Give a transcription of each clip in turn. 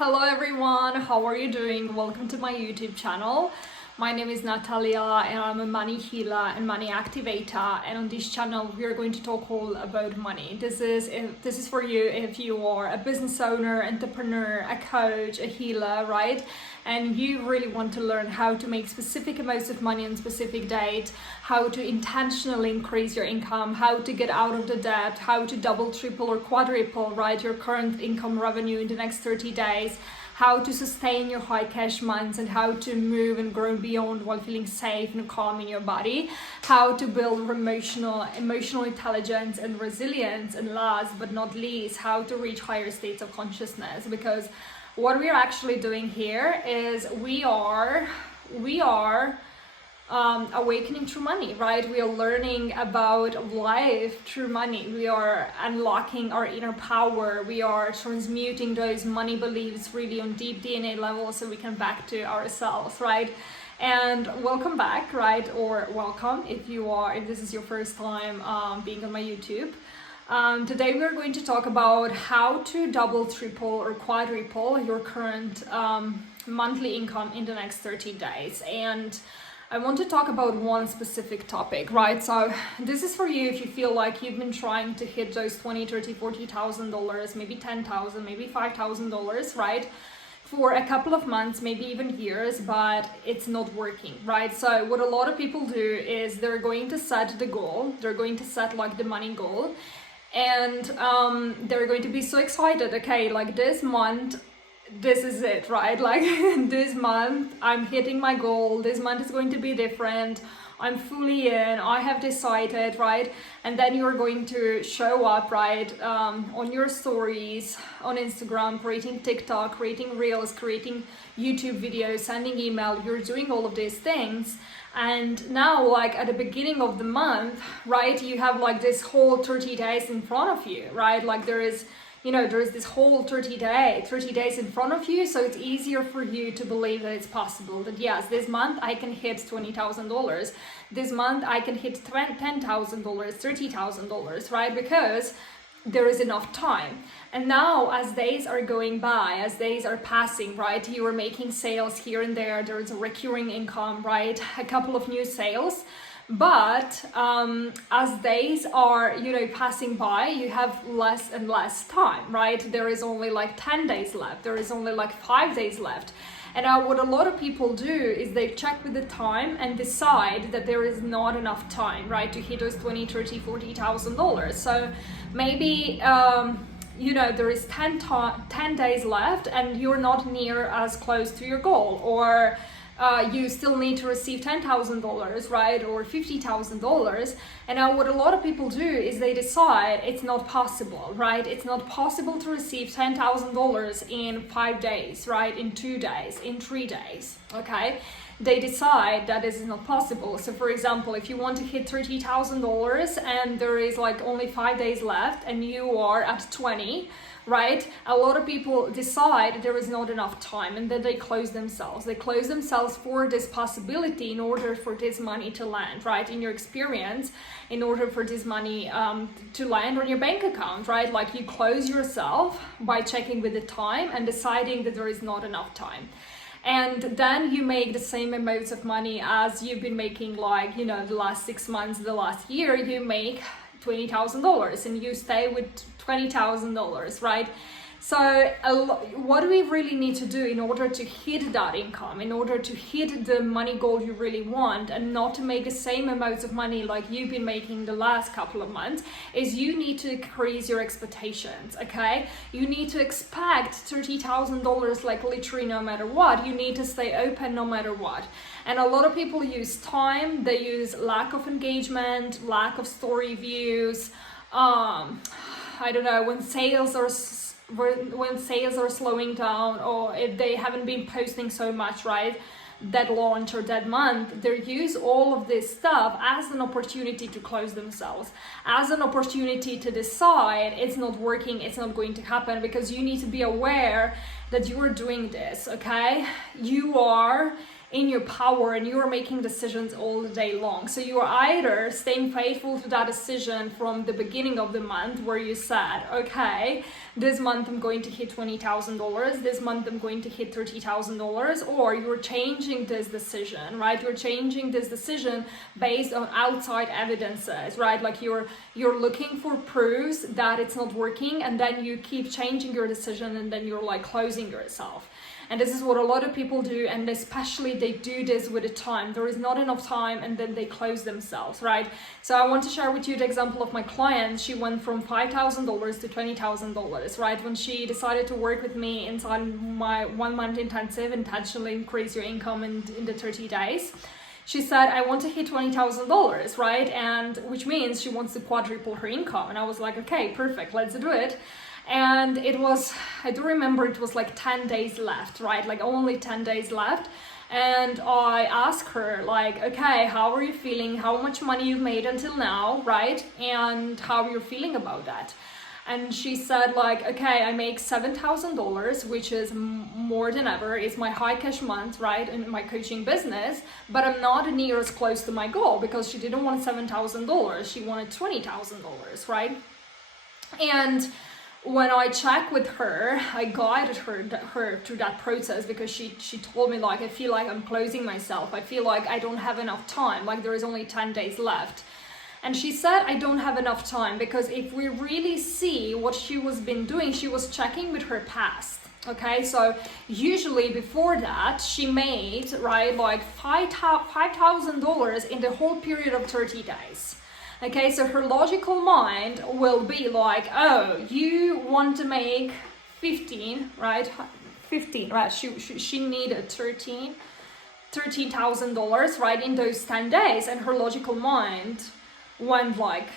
Hello everyone, how are you doing? Welcome to my YouTube channel. My name is Natalia and I'm a money healer and money activator, and on this channel we are going to talk all about money. This is for you if you are a business owner, entrepreneur, a coach, a healer, right? And you really want to learn how to make specific amounts of money on specific date, how to intentionally increase your income, how to get out of the debt, how to double, triple or quadruple, right, your current income revenue in the next 30 days, how to sustain your high cash months, and how to move and grow beyond while feeling safe and calm in your body, how to build emotional intelligence and resilience, and last but not least, how to reach higher states of consciousness. Because what we are actually doing here is we are awakening through money, right? We are learning about life through money. We are unlocking our inner power. We are transmuting those money beliefs really on deep DNA level so we can back to ourselves, right? And welcome back, right? Or welcome if this is your first time being on my YouTube. Today we're going to talk about how to double, triple or quadruple your current monthly income in the next 30 days. And I want to talk about one specific topic, right? So this is for you if you feel like you've been trying to hit those $20,000, $30,000, $40,000, maybe $10,000, maybe $5,000, right? For a couple of months, maybe even years, but it's not working, right? So what a lot of people do is they're going to set the goal, they're going to set like the money goal, and they're going to be so excited, okay, like this month, this is it, right? Like this month I'm hitting my goal, this month is going to be different, I'm fully in, I have decided, right? And then you're going to show up, right, on your stories, on Instagram, creating TikTok, creating Reels, creating YouTube videos, sending email, you're doing all of these things. And now, like at the beginning of the month, right, you have like this whole 30 days in front of you, right? Like there's this whole 30 days in front of you, so it's easier for you to believe that it's possible, that yes, this month I can hit $20,000, this month I can hit $10,000, $30,000, right? Because there is enough time. And now as days are going by, as days are passing, right, you are making sales here and there, there is a recurring income, right, a couple of new sales. But as days are, passing by, you have less and less time, right? There is only like 10 days left. There is only like 5 days left. And now what a lot of people do is they check with the time and decide that there is not enough time, right, to hit those $20,000, $30,000, $40,000. So maybe, there is 10 days left and you're not near as close to your goal, or you still need to receive $10,000, right, or $50,000. And now what a lot of people do is they decide it's not possible, right? It's not possible to receive $10,000 in 5 days, right, in 2 days, in 3 days, okay? They decide that this is not possible. So for example, if you want to hit $30,000 and there is like only 5 days left and you are at 20, right? A lot of people decide there is not enough time, and then they close themselves. They close themselves for this possibility in order for this money to land, right? In your experience, in order for this money to land on your bank account, right? Like you close yourself by checking with the time and deciding that there is not enough time. And then you make the same amounts of money as you've been making, like, the last 6 months, the last year, you make $20,000 and you stay with $20,000, right? So what do we really need to do in order to hit that income, in order to hit the money goal you really want and not to make the same amounts of money like you've been making the last couple of months, is you need to increase your expectations, okay? You need to expect $30,000 like literally no matter what. You need to stay open no matter what. And a lot of people use time, they use lack of engagement, lack of story views, I don't know, when sales are slowing down, or if they haven't been posting so much, right, that launch or that month, they use all of this stuff as an opportunity to close themselves, as an opportunity to decide it's not working, it's not going to happen, because you need to be aware that you are doing this, okay? You are in your power and you are making decisions all the day long. So you are either staying faithful to that decision from the beginning of the month where you said, okay, this month I'm going to hit $20,000, this month I'm going to hit $30,000, or you're changing this decision, right? You're changing this decision based on outside evidences, right? Like you're looking for proofs that it's not working, and then you keep changing your decision, and then you're like closing yourself. And this is what a lot of people do, and especially they do this with the time. There is not enough time, and then they close themselves, right? So I want to share with you the example of my client. She went from $5,000 to $20,000, right? When she decided to work with me inside my 1 month intensive, intentionally increase your income in the 30 days. She said, I want to hit $20,000, right? And which means she wants to quadruple her income. And I was like, okay, perfect, let's do it. And it was, I do remember it was like 10 days left, right? Like only 10 days left. And I asked her like, okay, how are you feeling? How much money you've made until now, right? And how you're feeling about that. And she said like, okay, I make $7,000, which is more than ever. It's my high cash month, right, in my coaching business, but I'm not near as close to my goal, because she didn't want $7,000. She wanted $20,000, right? And when I checked with her, I guided her through that process, because she told me like, I feel like I'm closing myself. I feel like I don't have enough time. Like there is only 10 days left. And she said, I don't have enough time, because if we really see what she was been doing, she was checking with her past. Okay, so usually before that, she made, right, like $5,000 in the whole period of 30 days. Okay, so her logical mind will be like, oh, you want to make 15, right? 15, right? She needed $13,000, right, in those 10 days. And her logical mind went like,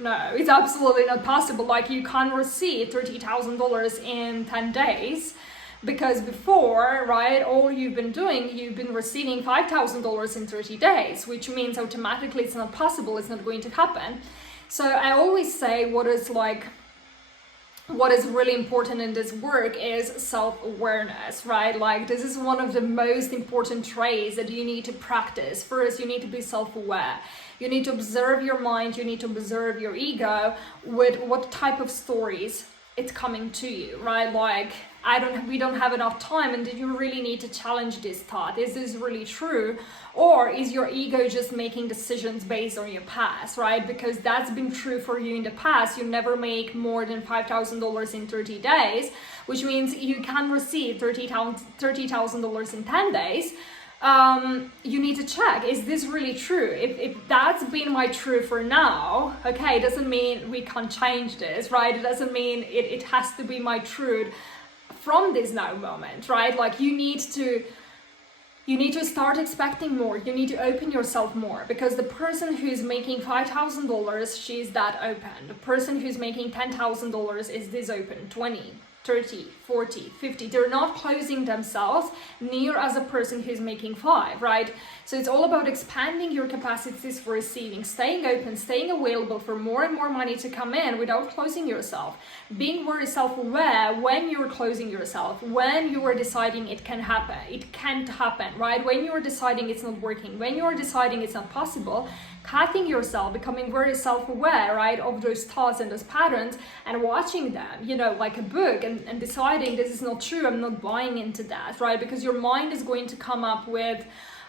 no, it's absolutely not possible. Like you can't receive $30,000 in 10 days. Because before, right, all you've been doing, you've been receiving $5,000 in 30 days, which means automatically it's not possible, it's not going to happen. So I always say what is really important in this work is self-awareness, right? Like this is one of the most important traits that you need to practice. First, you need to be self-aware. You need to observe your mind, you need to observe your ego with what type of stories it's coming to you, right? Like, we don't have enough time, and did you really need to challenge this thought? Is this really true? Or is your ego just making decisions based on your past, right? Because that's been true for you in the past. You never make more than $5,000 in 30 days, which means you can receive $30,000 in 10 days. You need to check, is this really true? If that's been my truth for now, okay, it doesn't mean we can't change this, right? It doesn't mean it has to be my truth from this now moment, right? Like you need to start expecting more. You need to open yourself more, because the person who's making $5,000, she's that open. The person who's making $10,000 is this open, 20, 30, 40, 50. They're not closing themselves near as a person who's making 5, right? So it's all about expanding your capacities for receiving, staying open, staying available for more and more money to come in without closing yourself. Being very self-aware when you're closing yourself, when you are deciding it can't happen, right? When you're deciding it's not working, when you're deciding it's not possible, cutting yourself, becoming very self-aware, right, of those thoughts and those patterns, and watching them, like a book, and deciding this is not true, I'm not buying into that, right? Because your mind is going to come up with,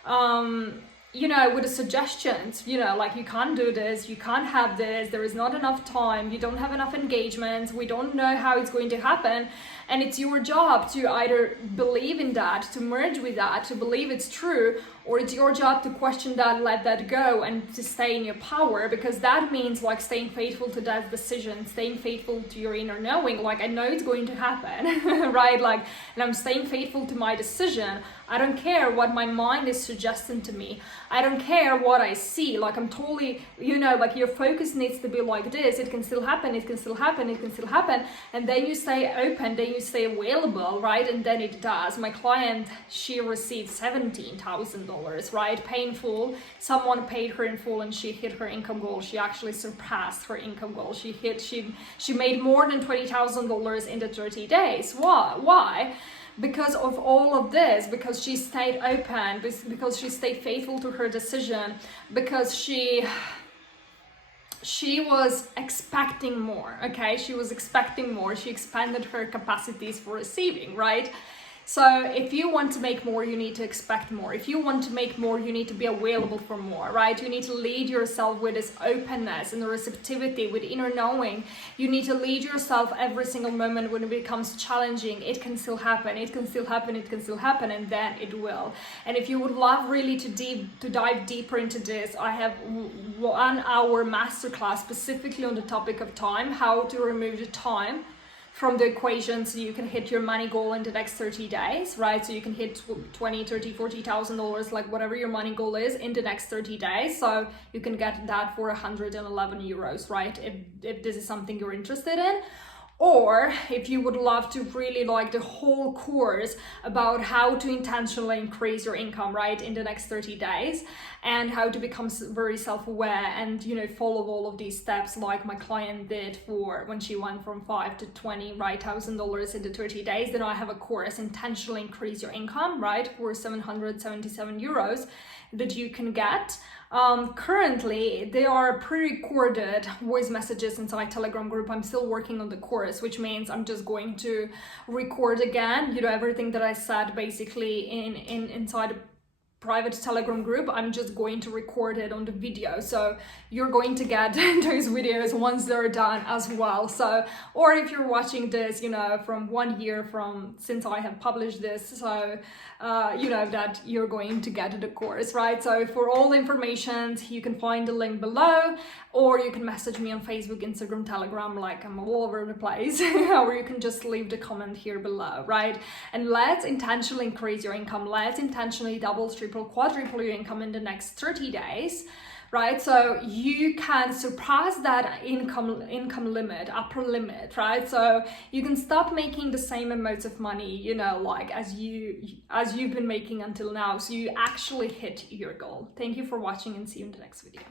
with the suggestions, like you can't do this, you can't have this, there is not enough time, you don't have enough engagements, we don't know how it's going to happen. And it's your job to either believe in that, to merge with that, to believe it's true, or it's your job to question that, let that go, and to stay in your power, because that means like staying faithful to that decision, staying faithful to your inner knowing, like I know it's going to happen, right? Like, and I'm staying faithful to my decision. I don't care what my mind is suggesting to me. I don't care what I see. Like I'm totally, like your focus needs to be like this. It can still happen, it can still happen, it can still happen. And then you stay open, then you stay available, right? And then it does. My client, she received $17,000, right? Painful. Someone paid her in full and she hit her income goal. She actually surpassed her income goal. She made more than $20,000 in the 30 days. Why? Because of all of this, because she stayed open, because she stayed faithful to her decision, because she she was expecting more, okay? She was expecting more. She expanded her capacities for receiving, right? So if you want to make more, you need to expect more. If you want to make more, you need to be available for more, right? You need to lead yourself with this openness and receptivity, with inner knowing. You need to lead yourself every single moment when it becomes challenging. It can still happen, it can still happen, it can still happen, and then it will. And if you would love really to dive deeper into this, I have 1 hour masterclass specifically on the topic of time, how to remove the time from the equation so you can hit your money goal in the next 30 days, right? So you can hit 20, 30, $40,000, like whatever your money goal is in the next 30 days. So you can get that for 111 euros, right? If this is something you're interested in. Or if you would love to really like the whole course about how to intentionally increase your income, right, in the next 30 days, and how to become very self-aware and, you know, follow all of these steps like my client did for when she went from 5 to 20, right, $1,000 in the 30 days, then I have a course, Intentionally Increase Your Income, right, for 777 euros that you can get. Currently, they are pre-recorded voice messages inside Telegram group. I'm still working on the course, which means I'm just going to record again, you know, everything that I said basically inside a private Telegram group. I'm just going to record it on the video, so you're going to get those videos once they're done as well. So, or if you're watching this, you know, from 1 year from since I have published this, so you know that you're going to get the course, right? So for all the information, you can find the link below, or you can message me on Facebook, Instagram, Telegram, like I'm all over the place, or you can just leave the comment here below, right? And let's intentionally increase your income. Let's intentionally double, triple, quadruple your income in the next 30 days, right? So you can surpass that income limit, upper limit, right? So you can stop making the same amounts of money, you know, like as you've been making until now. So you actually hit your goal. Thank you for watching and see you in the next video.